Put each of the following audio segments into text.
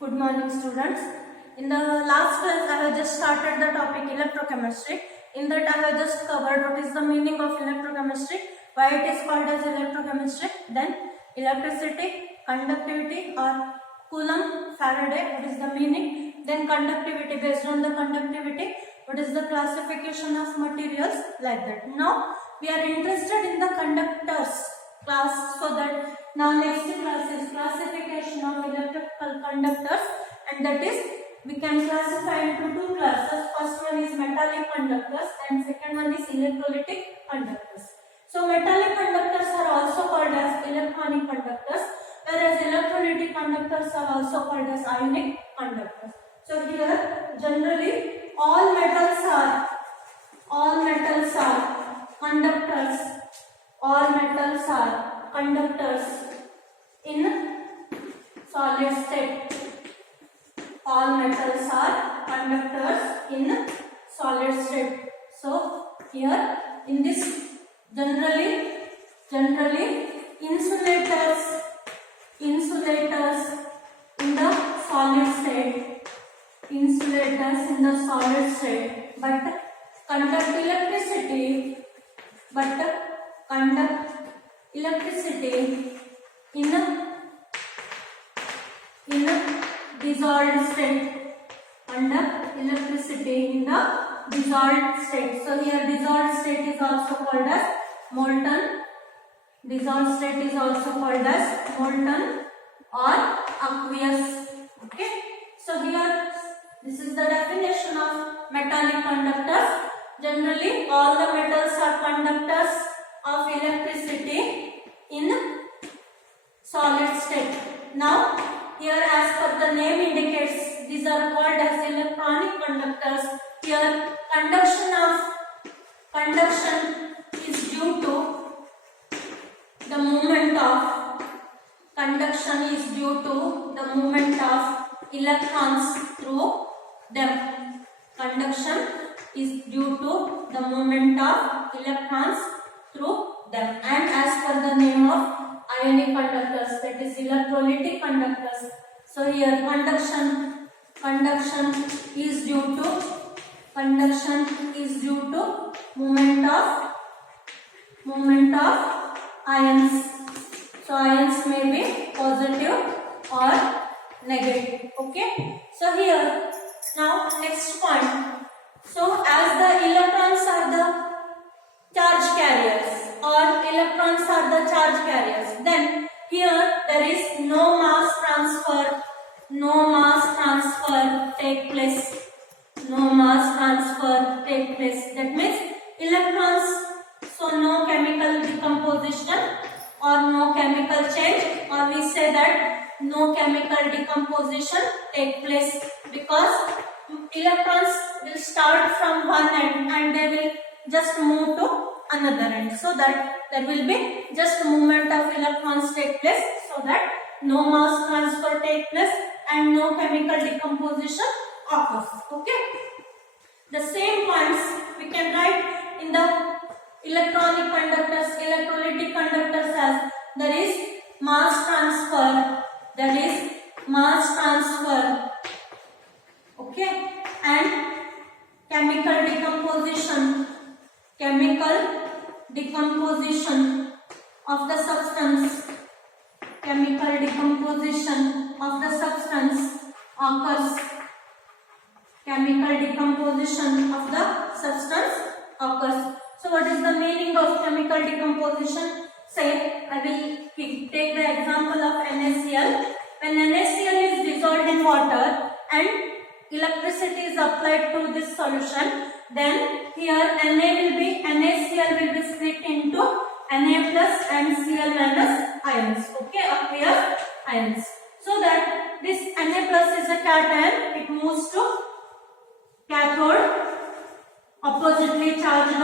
Good morning, students. In the last class, I have just started the topic electrochemistry. In that, I have just covered what is the meaning of electrochemistry, why it is called as electrochemistry, then electricity, conductivity or Coulomb, Faraday, what is the meaning, then conductivity, based on the conductivity, what is the classification of materials, like that. Now, we are interested in the conductors class, so that now next class is classification of electrical conductors, and that is we can classify into two classes. First one is metallic conductors and second one is electrolytic conductors. So metallic conductors are also called as electronic conductors, whereas electrolytic conductors are also called as ionic conductors. So here generally all metals are conductors. All metals are conductors in solid state. All metals are conductors in solid state. So here in this generally insulators in the solid state. Insulators in the solid state, but conduct electricity in a dissolved state. Conduct electricity in the dissolved state. So here dissolved state is also called as molten. Dissolved state is also called as molten or aqueous. Okay. So here this is the definition of metallic conductors. Generally all the metals are conductors of electricity in solid state. Now here, as per the name indicates, these are called as electronic conductors. Here conduction is due to the movement of electrons through them. Conduction is due to the movement of electrons through them, and as per the name of ionic conductors, that is electrolytic conductors. So here conduction is due to movement of ions. So ions may be positive or negative. Okay. So here now next point. So as the electrons are the charge carriers, or electrons are the charge carriers, then here there is no mass transfer take place. That means electrons, so no chemical decomposition or no chemical change, or we say that no chemical decomposition take place, because electrons will start from one end and they will just move to another end, so that there will be just movement of electrons take place, so that no mass transfer take place and no chemical decomposition occurs. Okay. The same points we can write in the electronic conductors, electrolytic conductors as there is mass transfer. Okay. And chemical decomposition of the substance. Chemical decomposition of the substance occurs. So what is the meaning of chemical decomposition? Say, I will take the example of NaCl. When NaCl is dissolved in water and electricity is applied to this solution, then here NaCl will be split into Na plus and Cl minus ions. Okay, aqueous ions. So that this Na plus is a cation, it moves to cathode. Oppositely charged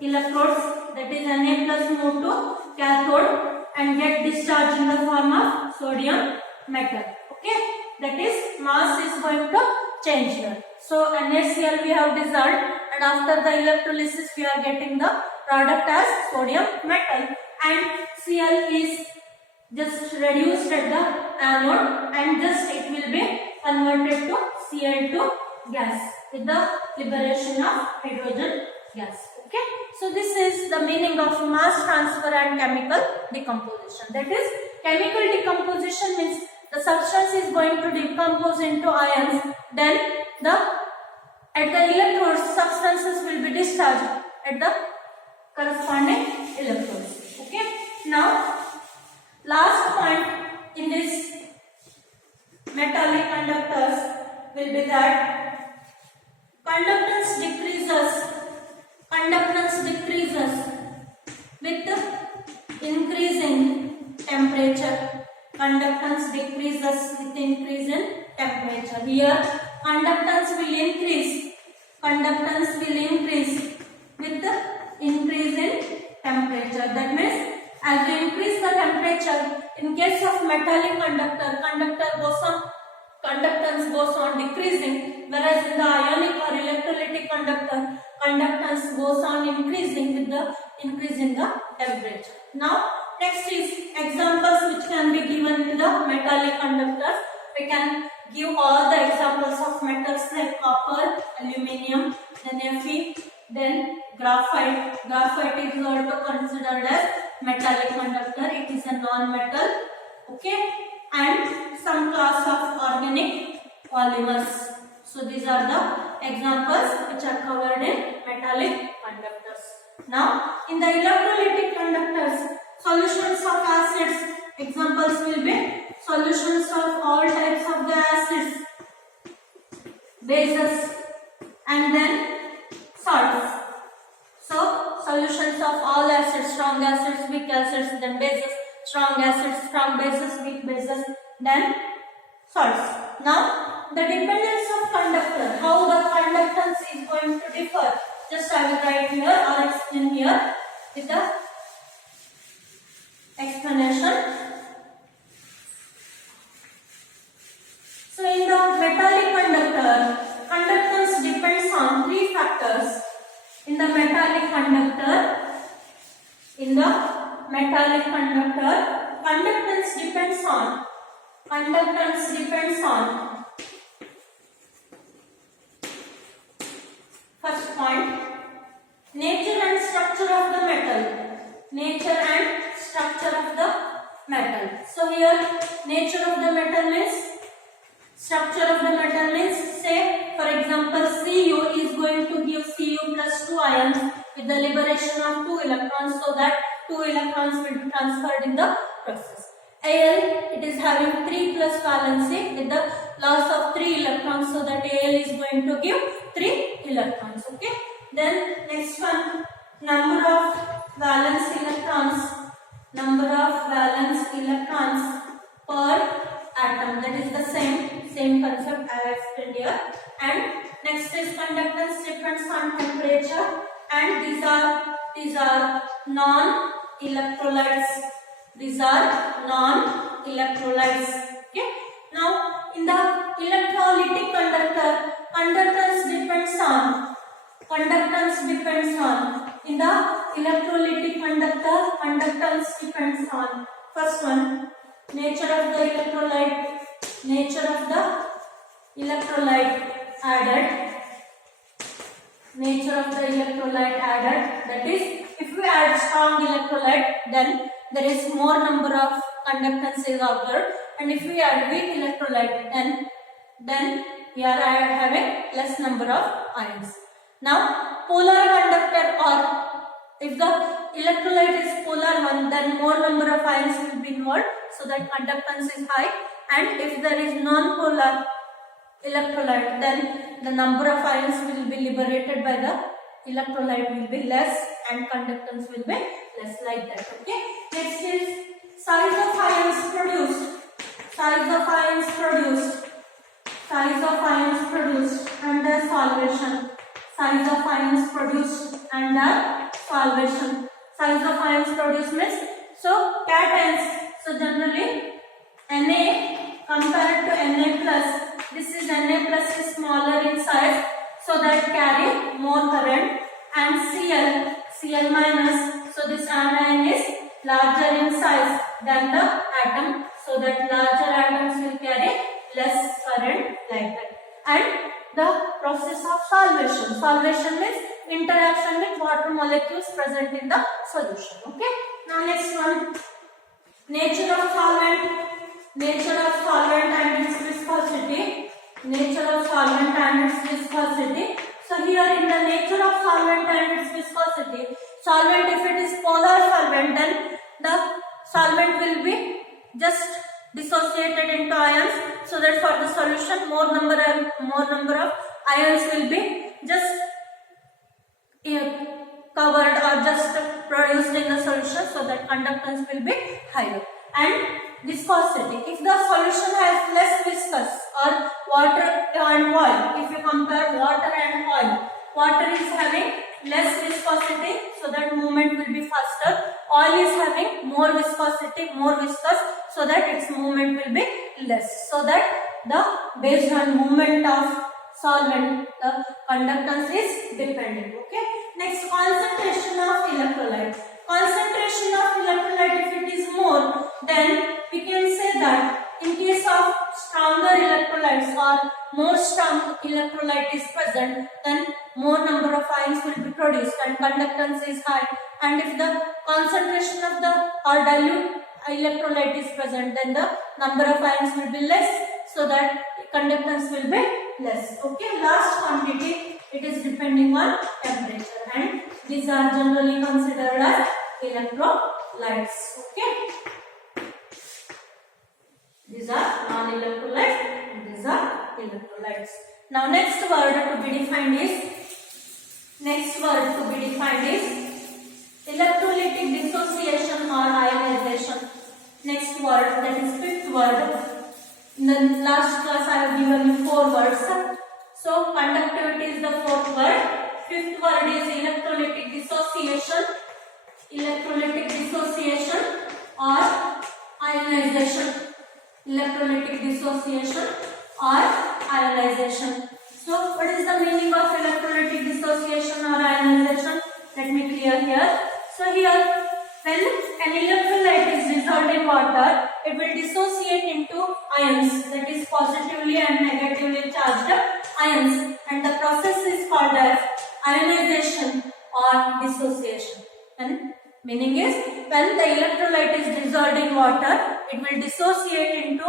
electrodes, that is Na plus move to cathode and get discharged in the form of sodium metal. Okay, that is mass is going to change here. So NaCl we have dissolved, and after the electrolysis we are getting the product as sodium metal, and Cl is just reduced at the anode and just it will be converted to Cl2 gas with the liberation of hydrogen gas. Okay, so this is the meaning of mass transfer and chemical decomposition. That is, chemical decomposition means the substance is going to decompose into ions, then at the electrodes substances will be discharged at the corresponding electrodes. Okay, now last point in this metallic conductors will be that conductance decreases with increasing temperature. Conductance decreases with increase in temperature. Here conductance will increase with the increase in temperature. That means as we increase the temperature, in case of metallic conductance goes on decreasing, whereas in the ionic or electrolytic conductor, conductance goes on increasing with the increase in the temperature. Now next is examples which can be given in the metallic conductors. We can give all the examples of metals like copper, aluminium, then Fe, then graphite. Graphite is also considered as metallic conductor. It is a non-metal. Okay, and some class of organic polymers. So these are the examples which are covered in metallic conductors. Now in the electrolytic conductors, solutions of acids, examples will be solutions of all types of the acids, bases, and then salts. So solutions of all acids, strong acids, weak acids, then bases, strong acids, strong bases, weak bases, then salts. Now the dependence of conductor, how the conductance is going to differ, just I will write here or explain here with the explanation. So in the metallic conductor, conductance depends on three factors. In the metallic conductor, conductance depends on first point, nature and structure of the metal. So here nature of the metal means, structure of the metal means, say for example Cu is going to give Cu plus 2 ions with the liberation of 2 electrons, so that 2 electrons will be transferred in the process. Al, it is having 3 plus valency with the loss of 3 electrons, so that Al is going to give 3 electrons. Okay, then next one, number of valence electrons per atom, that is the same concept I have explained here. And next is conductance depends on temperature, and these are non-electrolytes. Okay, now in the electrolytic conductor, conductance depends on in the electrolytic conductor, conductance depends on first one, nature of the electrolyte added. That is, if we add strong electrolyte, then there is more number of conductance is observed, and if we add weak electrolyte, then we are having less number of ions. Now polar conductor, or if the electrolyte is polar one, then more number of ions will be involved, so that conductance is high. And if there is non-polar electrolyte, then the number of ions will be liberated by the electrolyte will be less and conductance will be less, like that. Okay, next is size of ions produced and their solvation. Size of ions produced and their solvation. Size of ions produced means, so cations, so generally Na compared to Na plus, this is Na plus is smaller in size, so that carry more current, and Cl minus, so this anion is larger in size than the atom, so that larger atoms will carry less current like that. And the process of solvation. Solvation means interaction with water molecules present in the solution. Okay. Now next one, nature of solvent. Nature of solvent and its viscosity. Nature of solvent and its viscosity. So here in the nature of solvent and its viscosity, solvent, if it is polar solvent, then the solvent will be just dissociated into ions, so that for the solution more number of ions will be just covered or just produced in the solution, so that conductance will be higher. And viscosity, if the solution has less viscous or water and oil, if you compare water and oil, water is having less viscosity, so that movement will be faster. Oil is having more viscosity, more viscous, so that its movement will be less. So that the based on movement of solvent, the conductance is dependent. Okay. Next, concentration of electrolyte. Concentration of electrolyte, if it is more, then we can say that in case of stronger electrolytes or more strong electrolyte is present, then more number of ions will be produced and conductance is high. And if the concentration of the or dilute electrolyte is present, then the number of ions will be less, so that conductance will be less. Okay. Last quantity, it is depending on temperature, and these are generally considered as electrolytes. Okay. These are non-electrolytes and these are electrolytes. Now next word to be defined is electrolytic dissociation or ionization. Next word, that is fifth word. In the last class I have given you 4 words. So conductivity is the 4th word. 5th word is electrolytic dissociation. Electrolytic dissociation or ionization. Electrolytic dissociation or ionization. So what is the meaning of electrolytic dissociation or ionization? Let me clear here. So here, when an electrolyte is dissolved in water, it will dissociate into ions, that is positively and negatively charged ions, and the process is called as ionization or dissociation. And meaning is, when the electrolyte is dissolved in water, it will dissociate into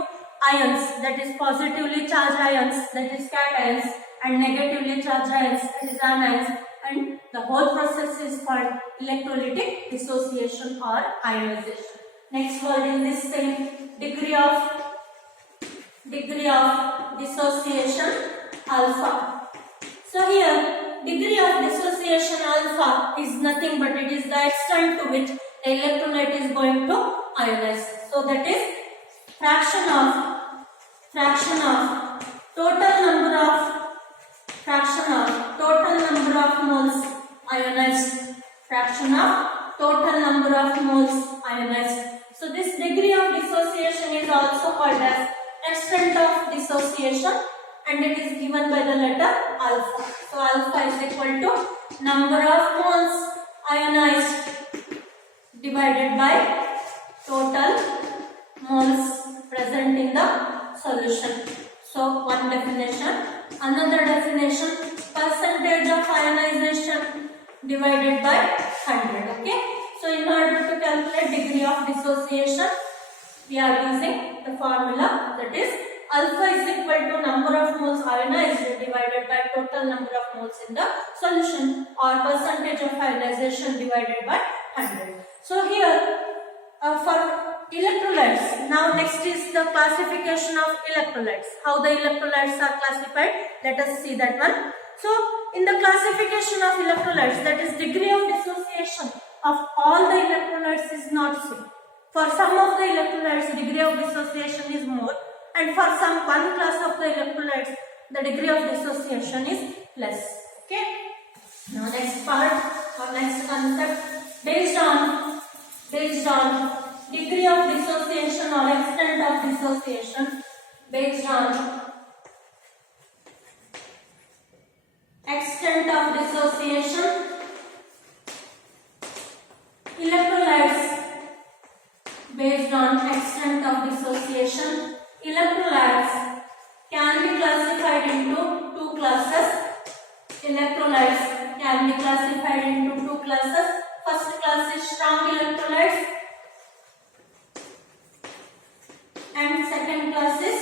ions, that is positively charged ions, that is cations, and negatively charged ions, that is anions, and the whole process is called electrolytic dissociation or ionization. Next word in this same, degree of dissociation, alpha. So here, degree of dissociation alpha is nothing but it is the extent to which the electrolyte is going to ionize. So that is fraction of total number of moles ionized. Fraction of total number of moles ionized. So this degree of dissociation is also called as extent of dissociation, and it is given by the letter alpha. So alpha is equal to number of moles ionized divided by total moles present in the solution. So one definition. Another definition, percentage of ionization divided by 100. Okay. So in order to calculate degree of dissociation, we are using the formula, that is alpha is equal to number of moles ionized divided by total number of moles in the solution, or percentage of ionization divided by 100. So here for electrolytes, now next is the classification of electrolytes. How the electrolytes are classified, let us see that one. So in the classification of electrolytes, that is degree of dissociation of all the electrolytes is not same. For some of the electrolytes, degree of dissociation is more, and for some one class of the electrolytes, the degree of dissociation is less. Okay. Now next part or next concept, based on degree of dissociation or extent of dissociation, based on extent of dissociation, based on extent of dissociation. Electrolytes can be classified into two classes. Electrolytes can be classified into two classes. First class is strong electrolytes and second class is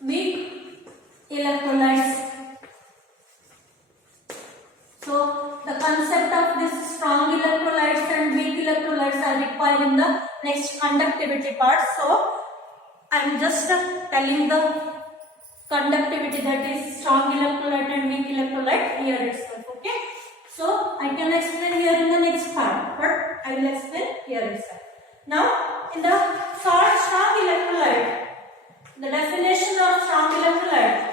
weak electrolytes. So the concept of this strong electrolytes and weak electrolytes are required in the next conductivity part. So I am just telling the conductivity, that is strong electrolyte and weak electrolyte here itself. Okay. So I can explain here in the next part, but I will explain here itself. Now in the strong electrolyte, the definition of strong electrolyte: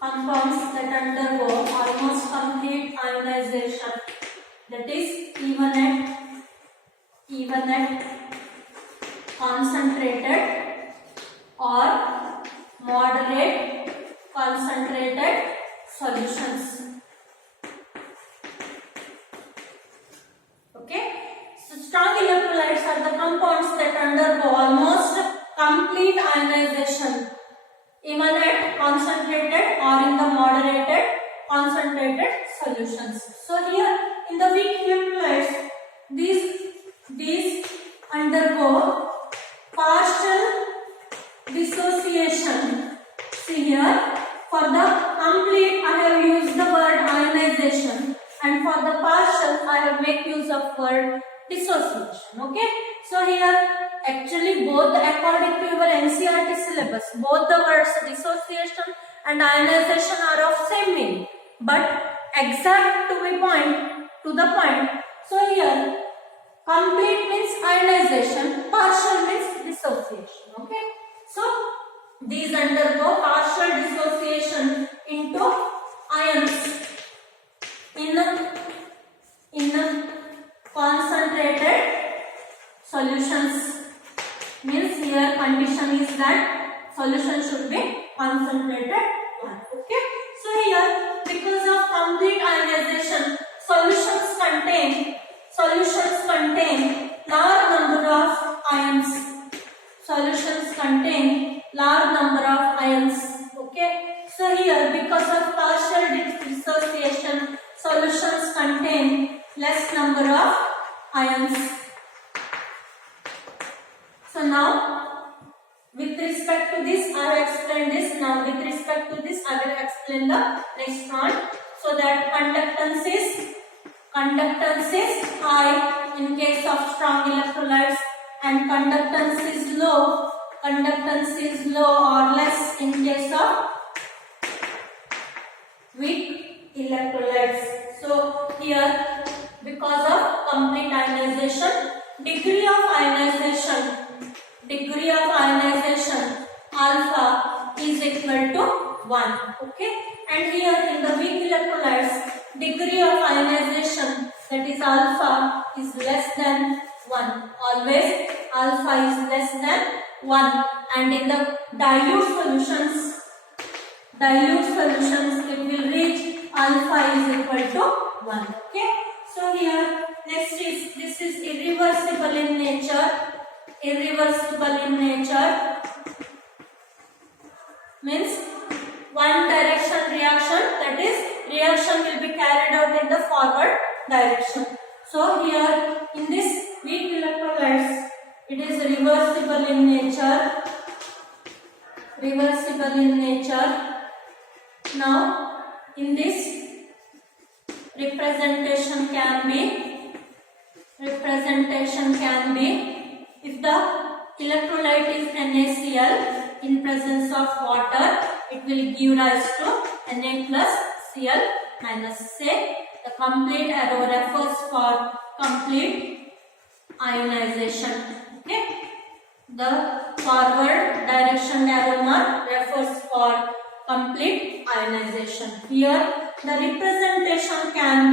compounds undergo almost complete ionization, that is even at concentrated or moderate concentrated solutions. Okay. So strong electrolytes are the compounds that undergo almost complete ionization even at concentrated or in the moderated concentrated solutions. So here in the weak electrolytes, these undergo partial dissociation. See here, for the complete I have used the word ionization, and for the partial I have made use of word dissociation. Okay. So here actually both, according to your NCERT syllabus, both the words dissociation and ionization are of same meaning, but exact to the point. So here complete means ionization, partial means dissociation. Okay. So these undergo partial dissociation into ions in concentrated solutions. Means here condition is that solution should be concentrated one. Okay. So here, because of complete ionization, solutions contain large number of ions. Solutions contain large number of ions. Okay. So here, because of partial dissociation, solutions contain less number of ions. So now, with respect to this, I have explained this. Now, with respect to this, I will explain the next one. So that conductance is high in case of strong electrolytes, and conductance is low or less in case of weak electrolytes. So here, because of complete ionization, degree of ionization alpha is equal to 1. Okay. And here in the weak electrolytes, degree of ionization, that is alpha, is less than 1. Always alpha is less than 1. And in the dilute solutions it will reach alpha is equal to 1. Okay. So here next is, this is irreversible in nature. Means one direction reaction, that is reaction will be carried out in the forward direction. So here in this weak electrolytes, it is reversible in nature. Now in this, representation can be if the electrolyte is NaCl in presence of water, it will give rise to Na plus Cl minus. Say the complete arrow refers for complete ionization. Okay. The forward direction arrow mark refers for complete ionization. Here the representation can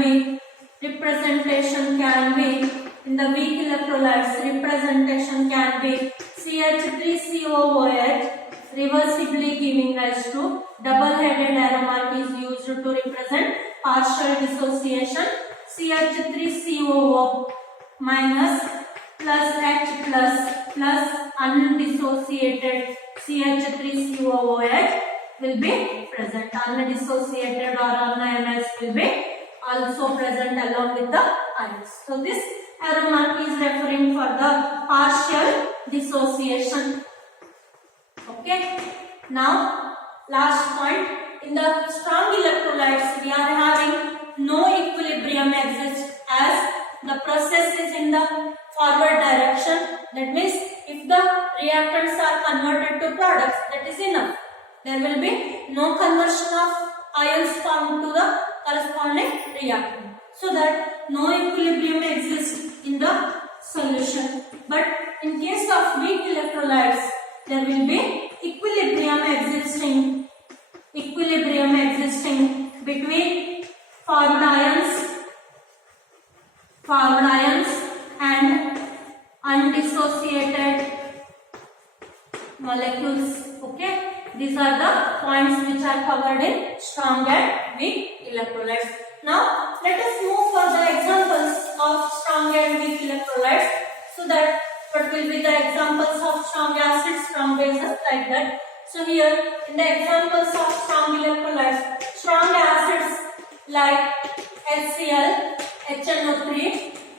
be in the weak electrolytes, representation can be CH3COOH reversibly giving rise to double-headed arrow mark is used to represent partial dissociation. CH3COO minus plus H plus undissociated CH3COOH will be present. Undissociated or unionized will be also present along with the ions. So this arrow mark is referring for the partial dissociation. Okay. Now last point, in the strong electrolytes we are having no equilibrium exists as the process is in the forward direction. That means if the reactants are converted to products, that is enough. There will be no conversion of ions formed to the corresponding reactant. So that no equilibrium exists in the solution. But in case of weak electrolytes, there will be equilibrium existing between formed ions and undissociated molecules. Okay, these are the points which are covered in strong and weak electrolytes. Now let us move for the examples of strong and weak electrolytes, so that what will be the examples of strong acids, strong bases, like that. So here in the examples of strong electrolytes, strong acids like HCl, HNO3,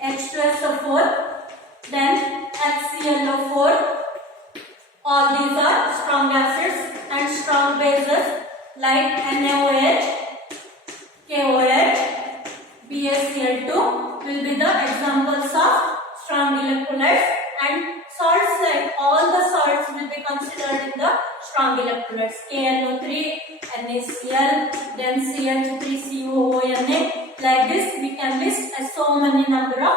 H2SO4, then HClO4, all these are strong acids, and strong bases like NaOH, KOH, BaCl2 will be the examples of strong electrolytes, and salts like all the salts will be considered in the strong electrolytes. KNO3, NaCl, then CH3COONA. Like this we can list as so many number of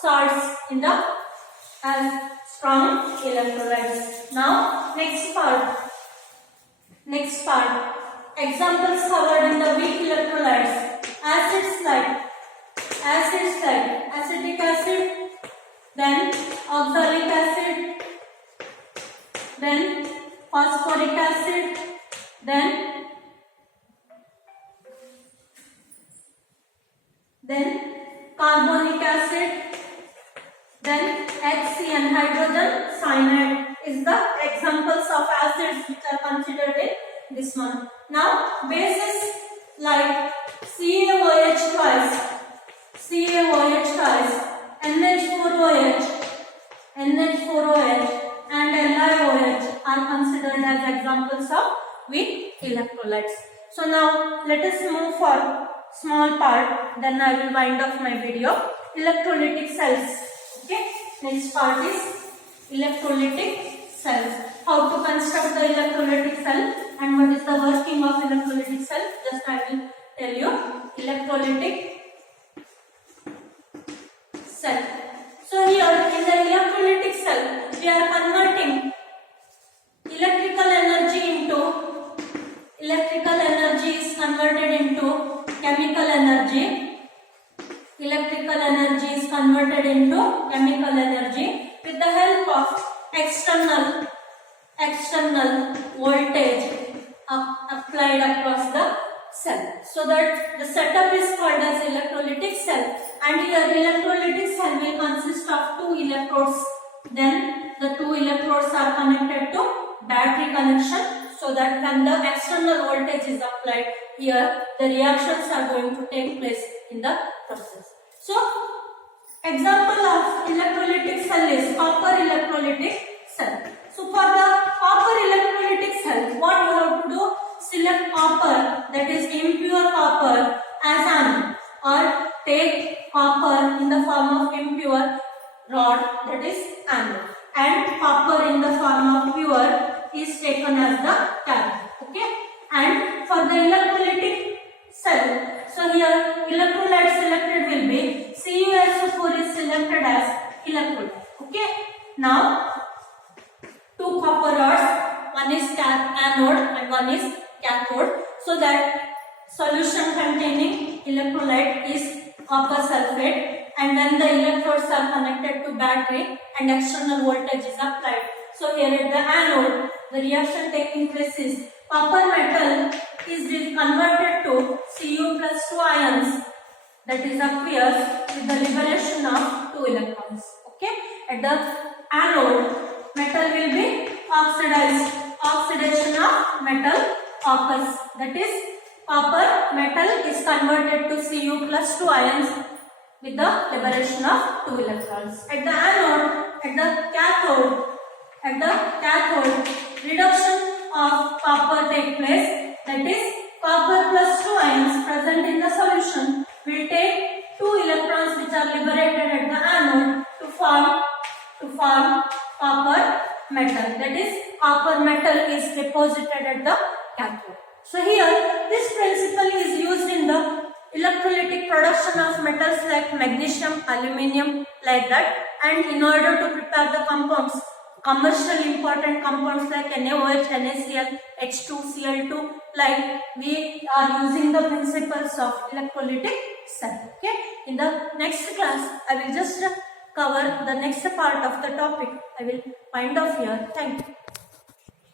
salts in the as strong electrolytes. Now next part. Examples covered in the weak electrolytes. Acids like acetic acid, then oxalic acid, then phosphoric acid, then carbonic acid, then HCN, hydrogen cyanide is the examples of acids which are considered in this one. Now bases like CaOH twice, NH4OH and LiOH are considered as examples of weak electrolytes. So now let us move for small part, then I will wind off my video. Electrolytic cells. Okay, next part is electrolytic cells. How to construct the electrolytic cell and what is the working of electrolytic cell, just I will tell you. Electrolytic cell. So here in the electrolytic cell we are converting electrical energy is converted into chemical energy. Electrical energy is converted into chemical energy with the help of external voltage applied across the cell. So that the setup is called as electrolytic cell, and here electrolytic cell will consist of two electrodes. Then the two electrodes are connected to battery connection, so that when the external voltage is applied here, the reactions are going to take place in the process. So example of electrolytic cell is copper electrolytic cell. So for the copper electrolytic cell, what you have to do? Select copper, that is impure copper, as an, or take copper in the form of impure rod, that is anode, and copper in the form of pure is taken as the cathode. Okay, and for the electrolytic cell, so here electrolyte selected will be CuSO4 is selected as electrolyte. Okay, now two copper rods, one is anode and one is cathode, so that solution containing electrolyte is copper sulfate, and when the electrodes are connected to battery and external voltage is applied, so here at the anode the reaction taking place is copper metal is converted to Cu plus 2 ions, that is aqueous, with the liberation of 2 electrons. Okay, at the anode, metal will be oxidized. Oxidation of metal occurs. That is, copper metal is converted to Cu plus 2 ions with the liberation of 2 electrons. At the anode, at the cathode, reduction of copper take place. That is, copper plus 2 ions present in the solution will take 2 electrons which are liberated at the anode to form copper metal. That is, copper metal is deposited at the cathode. So here, this principle is used in the electrolytic production of metals like magnesium, aluminium, like that, and in order to prepare the compounds, commercially important compounds like NaOH, NaCl, H2Cl2, like we are using the principles of electrolytic cell. Okay, in the next class, I will just cover the next part of the topic. I will find off here. Thank you.